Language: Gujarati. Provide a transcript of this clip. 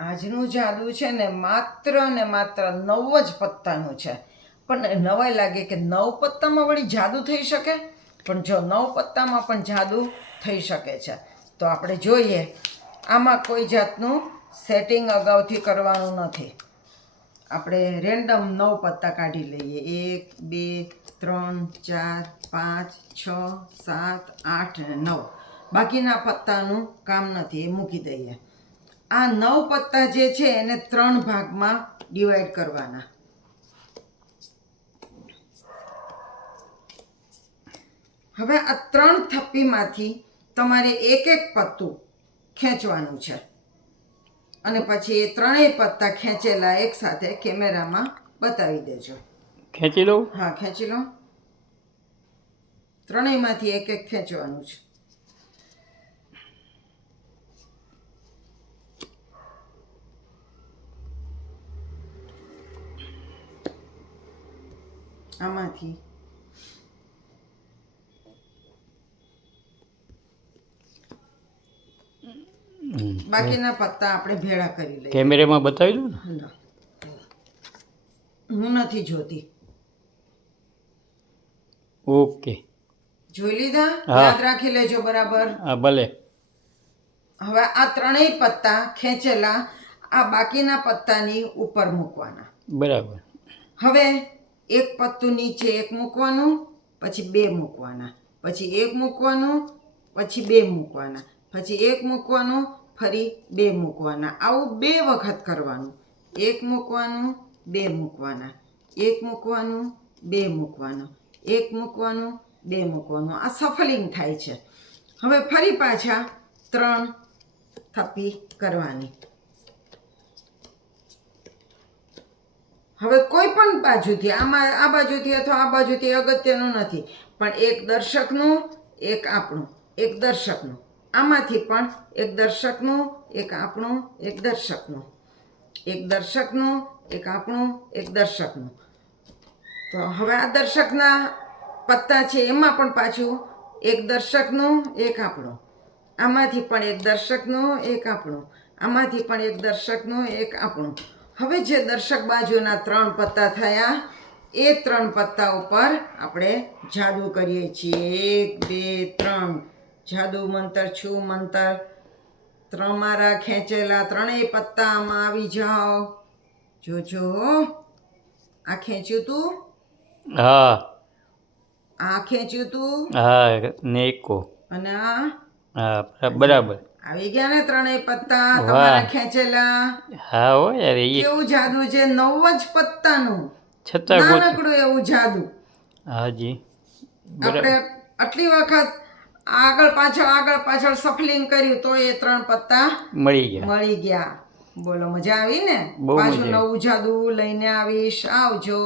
આજનું જાદુ છે ને માત્ર 9 જ પત્તાનું છે. પણ નવાઈ લાગે કે 9 પત્તામાં વળી જાદુ થઈ શકે. પણ જો 9 પત્તામાં પણ જાદુ થઈ શકે છે તો આપણે જોઈએ. આમાં કોઈ જાતનું સેટિંગ અગાઉથી કરવાનું નથી. આપણે રેન્ડમ 9 પત્તા કાઢી લઈએ. 1 2 3 4 5 6 7 8 અને 9. બાકીના પત્તાનું કામ નથી, એ મૂકી દઈએ. આ 9 પત્તા જે છે એને 3 ભાગમાં ડિવાઈડ કરવાના. હવે આ 3 થપ્પીમાંથી તમારે એક પત્તું ખેંચવાનું છે અને પછી એ 3 પત્તા ખેંચેલા એક સાથે કેમેરામાં બતાવી દેજો. ખેંચી લઉં? હા, ખેંચી લો. 3માંથી એક ખેંચવાનું છે. આમાંથી બાકીના પત્તા આપણે ભેળા કરી લઈએ. કેમેરામાં બતાવી દઉં ને? હું નથી જોતી. ઓકે, જોઈ લીધા? હા. યાદ રાખી લેજો બરાબર. હા ભલે. હવે આ 3 પત્તા ખેંચેલા આ બાકીના પત્તાની ઉપર મૂકવાના. બરાબર. હવે એક પત્તું નીચે એક મૂકવાનું, પછી 2 મૂકવાના, પછી 1 મૂકવાનું, પછી 2 મૂકવાના, પછી 1 મૂકવાનું, ફરી 2 મૂકવાના. આવું 2 વખત કરવાનું. 1 મૂકવાનું, 2 મૂકવાના, 1 મૂકવાનું, 2 મૂકવાનું, 1 મૂકવાનું, 2 મૂકવાનું. આ સફલિંગ થાય છે. હવે ફરી પાછા 3 થપ્પી કરવાની. હવે કોઈ પણ બાજુથી, આ બાજુથી અથવા આ બાજુથી અગત્યનું નથી, પણ એક દર્શકનું એક આપણું, એક દર્શકનું. આમાંથી પણ એક દર્શકનું એક આપણું, એક દર્શકનું, એક દર્શકનું એક આપણું, એક દર્શકનું. તો હવે આ દર્શકના પત્તા છે એમાં પણ પાછું એક દર્શકનું એક આપણું, આમાંથી પણ એક દર્શકનું એક આપણું, આમાંથી પણ એક દર્શકનું એક આપણું. હવે જે દર્શક બાજુના 3 પત્તા થયા એ 3 પત્તા ઉપર આપણે જાદુ કરીએ છીએ. 1 2 3 જાદુ મંતર છું મંતર. મારા ખેંચેલા 3 પત્તામાં આવી જાઓ. જોજો, આ ખેંચ્યું તું, હા આ ખેંચ્યું તું, હા નેકો. અને આ હા બરાબર. આવી ગયા ને 3 પત્તા તમારા ખેંચેલા. હા હો યાર, એ કેવું જાદુ છે! 9 જ પત્તાનું છતાં નાનકડું એવું જાદુ. હાજી આપણે આટલી વખત આગળ પાછળ સફલિંગ કર્યું તો એ 3 પત્તા મળી ગયા. બોલો, મજા આવી ને? બહુ મજા પાછું આવી. નવું જાદુ લઈને આવીશ. આવજો.